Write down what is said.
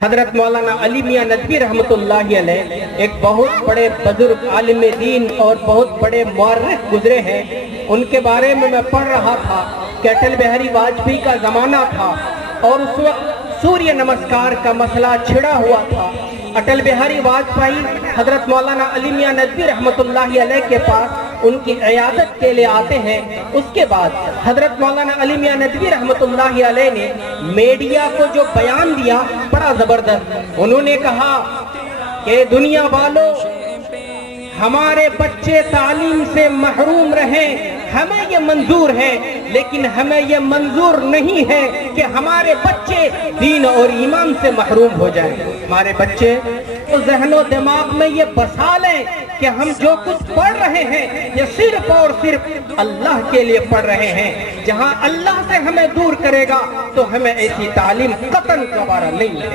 حضرت مولانا علی میاں ندوی رحمۃ اللہ علیہ ایک بہت بڑے بزرگ عالم دین اور بہت بڑے مورخ گزرے ہیں. ان کے بارے میں پڑھ رہا تھا کہ اٹل بہاری واجپئی کا زمانہ تھا اور اس وقت سوریہ نمسکار کا مسئلہ چھڑا ہوا تھا. اٹل بہاری واجپئی حضرت مولانا علی میاں ندوی رحمۃ اللہ علیہ کے پاس ان کی عیادت کے لیے آتے ہیں. اس کے بعد حضرت مولانا علی میاں ندوی رحمۃ اللہ علیہ نے میڈیا کو جو بیان دیا بڑا زبردست. انہوں نے کہا کہ دنیا والوں، ہمارے بچے تعلیم سے محروم رہیں، ہمیں یہ منظور ہے، لیکن ہمیں یہ منظور نہیں ہے کہ ہمارے بچے دین اور ایمان سے محروم ہو جائیں. ہمارے بچے ذہن و دماغ میں یہ بسا لیں کہ ہم جو کچھ پڑھ رہے ہیں یہ صرف اور صرف اللہ کے لیے پڑھ رہے ہیں. جہاں اللہ سے ہمیں دور کرے گا تو ہمیں ایسی تعلیم قطعاً دوبارہ نہیں ہے.